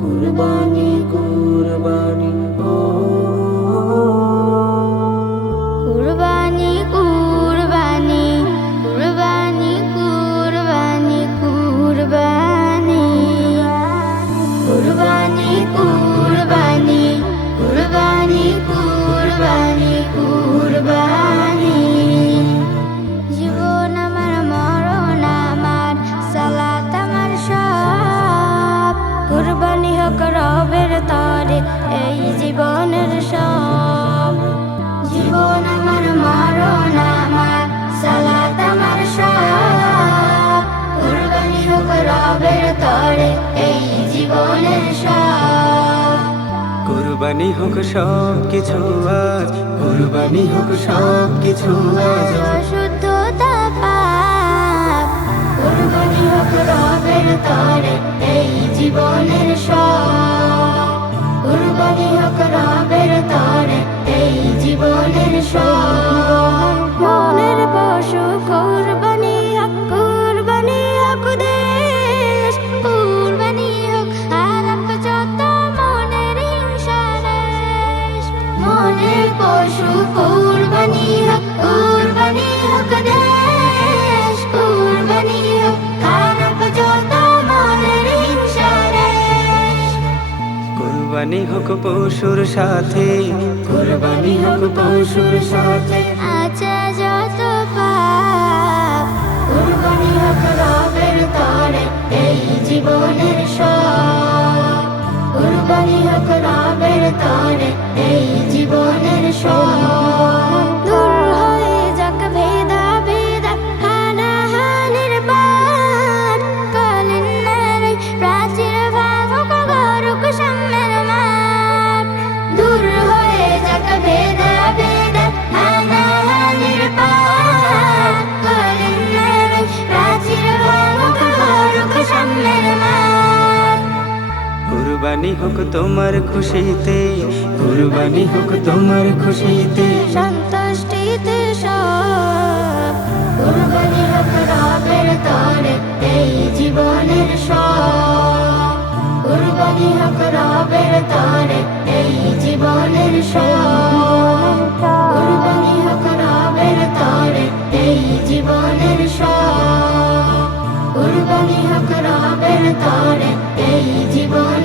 কুরবানি কুরবানি ও কুরবানি কুরবানি কুরবানি কুরবানি কুরবানি কুরবানি কুরবানি কুরবানি কুরবানি কুরবানি জীবন আমার মরণ আমার সালাত আমার সব কুরবানি হোক রবের তরে এই জীবনের সব জীবন আমার মরণ আমার সালাত আমার সব কুরবানি হোক রবের তরে এই জীবনের সব কুরবানি হোক সব কিছু আজ, কুরবানি হোক সব কিছু আজ। শুদ্ধতা পাপ কুরবানি হোক রবের তরে এই জীবনের সব কুরবানি হোক রবের তরে এই জীবনের সব মনের পশু কুরবানি হোক দেশ কুরবানি হোক আলাপ যত মনের হিংসা রেশ মনের পশু কুরবানি হোক দেশ কুরবানি হোক আলাপ যত মনের হিংসা রেশ কুরবানি হোক পশুর সাথে, কুরবানি হোক পশুর সাথে। আচ্ছা যত পাপ কুরবানি হোক রবের তরে এই জীবনের সব কুরবানি হোক রবের তরে এই জীবনের সব দূর হয়ে যাক ভেদাভেদ হানাহানির বাদ কলিন নারী প্রাচীর ভাবুক গরুক সাম্যের মাঠ দূর হয়ে যাক ভেদাভেদ হানাহানির বাদ কলিন নারী প্রাচীর ভাবুক গরুক সাম্যের মাঠ কুরবানি হোক তোমার খুশিতে, কুরবানি হোক তোমার খুশিতে। সন্তুষ্টিতে সব কুরবানি হোক রবের তরে এই জীবনের সব কুরবানি হোক রবের তরে এই জীবনের সব কুরবানি হোক রবের তরে এই জীবনের সব কুরবানি হোক রবের তরে এই জীবন